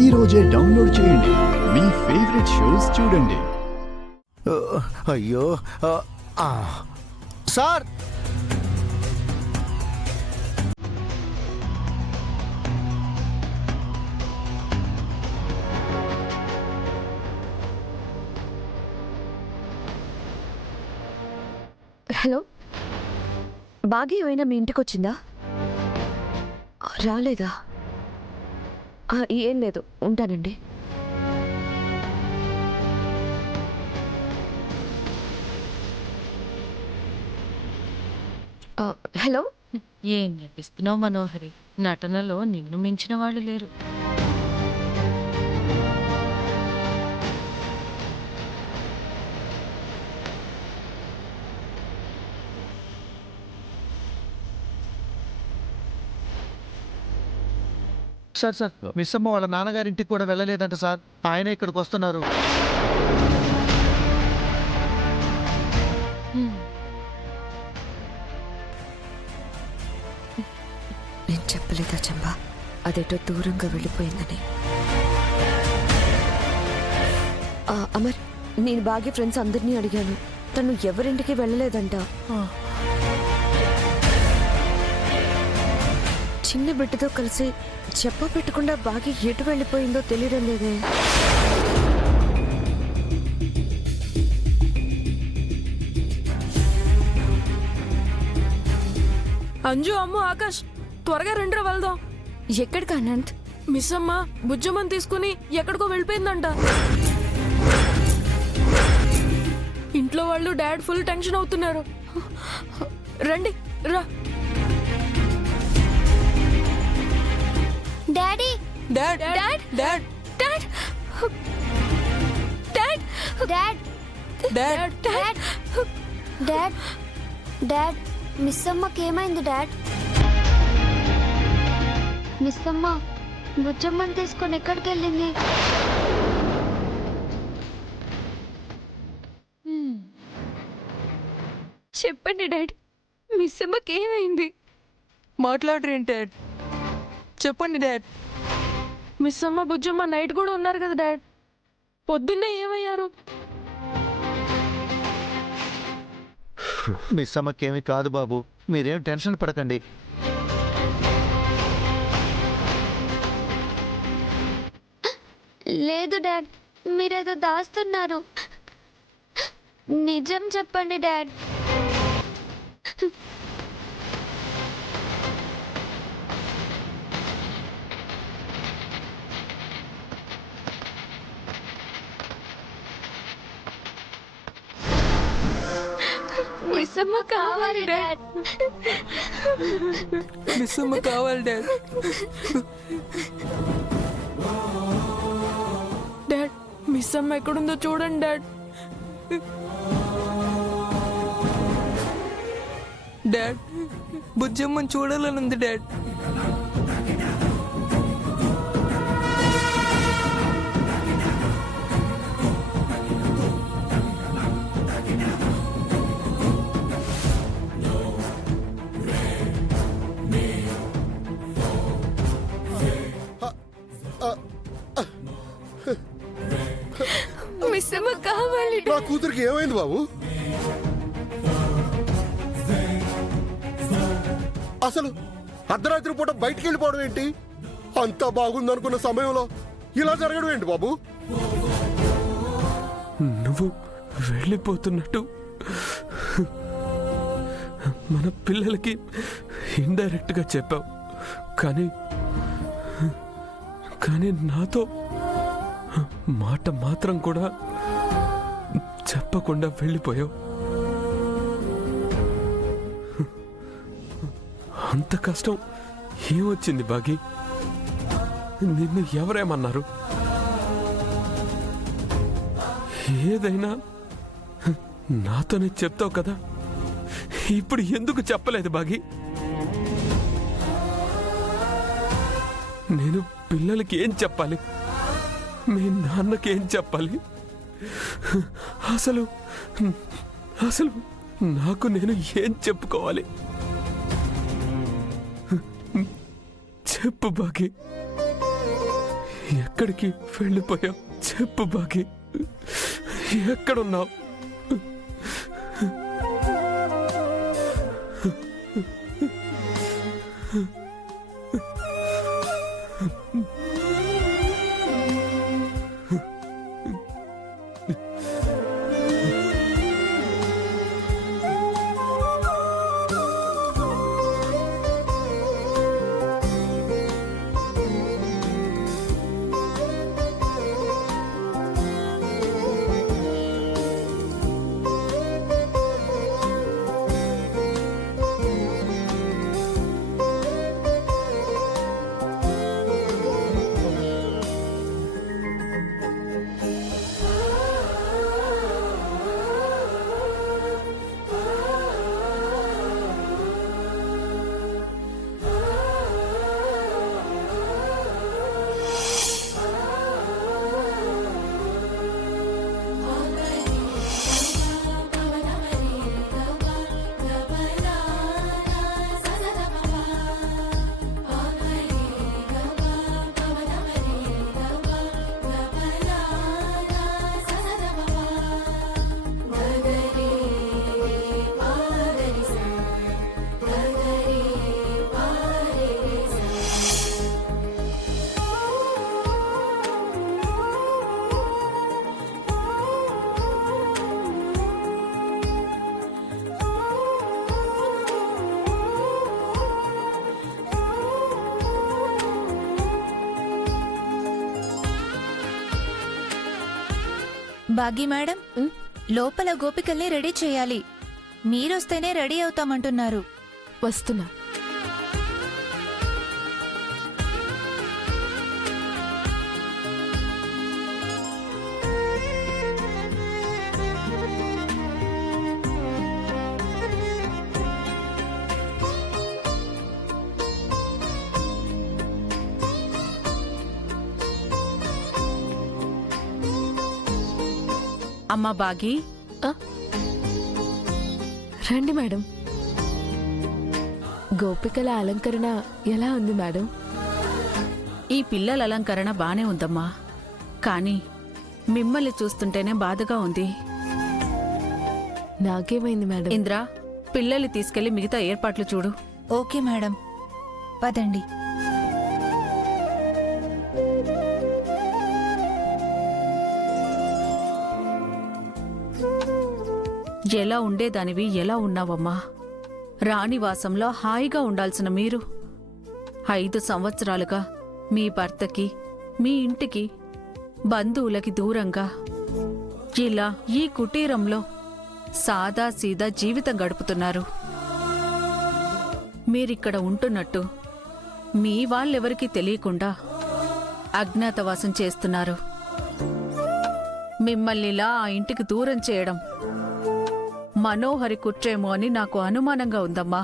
ఈ రోజే డౌన్లోడ్ చేయండి. మీ ఫేవరెట్ షోస్ చూడండి. అయ్యో సార్, హలో, బాగా ఏమైనా మీ ఇంటికి వచ్చిందా? రాలేదా? ఏం లేదు, ఉంటానండి. హలో, ఏం నటిస్తున్నావు మనోహరి? నటనలో నిన్ను మించిన వాళ్ళు లేరు. సార్ సార్, మిస్ అమ్మ వాళ్ళ నాన్నగారింటికి కూడా వెళ్ళలేదంట సార్. ఆయన ఇక్కడికి వస్తున్నారు. నేను చెప్పలేదా చంబా, అదేటో దూరంగా వెళ్ళిపోయిందని? అమర్, నేను బాగా ఫ్రెండ్స్ అందరినీ అడిగాను, తను ఎవరింటికి వెళ్ళలేదంట. చిన్న బిడ్డతో కలిసి చెప్ప పెట్టకుండా బాగా ఎటు వెళ్ళిపోయిందో తెలియడం లేదే. అంజు, అమ్ము, ఆకాష్, త్వరగా రెండ్రా వెళ్దాం. ఎక్కడికి అనంత్? మిస్ అమ్మ బుజ్జమ్మని తీసుకుని ఎక్కడికో వెళ్ళిపోయిందంట. ఇంట్లో వాళ్ళు డాడ్ ఫుల్ టెన్షన్ అవుతున్నారు. రండి రా. Daddy, dad dad dad dad, dad dad, dad dad, dad, dad, miss అమ్మకి ఏమైంది డాడ్? మిస్ అమ్మ బుజ్జమ్మని తీసుకొని ఎక్కడికి వెళ్ళింది? చెప్పండి డాడ్, మిస్ అమ్మకి ఏమైంది? మాట్లాడరేంటి డాడ్? చెప్పండి డాడ్. మిస్ అమ్మ బుజ్జమ్మ నైట్ కూడా ఉన్నారు కదా డాడ్. పొద్దున్నే ఏమయ్యారు? మిస్ అమ్మకేమీ కాదు బాబు, మీరేం టెన్షన్ పడకండి. లేదు డాడ్, మీరేదో దాస్తున్నారు. నిజం చెప్పండి డాడ్. మిస్ అమ్మ కావాలి డాడ్. మిస్ అమ్మ కావాలి డాడ్. డాడ్, మిస్ అమ్మ ఎక్కడుందో చూడండి డాడ్. డాడ్, బుజ్జమ్మని చూడాలని ఉంది డాడ్. మిస్ అమ్మ కావాలి. నా కూతురికి ఏమైంది బాబు? అసలు అర్ధరాత్రి పూట బయటికి వెళ్ళిపోవడం ఏంటి? అంతా బాగుందనుకున్న సమయంలో ఇలా జరగడం ఏంటి బాబు? నువ్వు వెళ్ళిపోతున్నట్టు మన పిల్లలకి ఇండైరెక్ట్గా చెప్పావు, కానీ నాతో మాట మాత్రం కూడా చెప్పకుండా వెళ్ళిపోయావు. అంత కష్టం ఏమొచ్చింది బాగి? నిన్ను ఎవరేమన్నారు? ఏదైనా నాతోనే చెప్తావు కదా, ఇప్పుడు ఎందుకు చెప్పలేదు బాగి? నేను పిల్లలకి ఏం చెప్పాలి? మీ నాన్నకి ఏం చెప్పాలి? అసలు నాకు నేను ఏం చెప్పుకోవాలి? చెప్పు బాగి, ఎక్కడికి వెళ్ళిపోయావు? చెప్పు బాగి, ఎక్కడున్నావు? భాగ్య మేడం, లోపల గోపికల్ని రెడీ చేయాలి. మీరొస్తేనే రెడీ అవుతామంటున్నారు. వస్తున్నా. అమ్మా బాగి, రండి మేడం. గోపికల అలంకరణ ఎలా ఉంది మేడం? ఈ పిల్లల అలంకరణ బానే ఉందమ్మా, కానీ మిమ్మల్ని చూస్తుంటేనే బాధగా ఉంది. నాకేమైంది మేడం? ఇంద్ర, పిల్లల్ని తీసుకెళ్లి మిగతా ఏర్పాట్లు చూడు. ఓకే మేడం, పదండి. ఎలా ఉండేదానివి ఎలా ఉన్నావమ్మా? రాణివాసంలో హాయిగా ఉండాల్సిన మీరు 5 సంవత్సరాలుగా మీ భర్తకి, మీ ఇంటికి, బంధువులకి దూరంగా ఇలా ఈ కుటీరంలో సాదాసీదా జీవితం గడుపుతున్నారు. మీరిక్కడ ఉంటున్నట్టు మీ వాళ్ళెవరికీ తెలియకుండా అజ్ఞాతవాసం చేస్తున్నారు. మిమ్మల్నిలా ఆ ఇంటికి దూరం చేయడం మనోహరి కుట్రేమో అని నాకు అనుమానంగా ఉందమ్మా.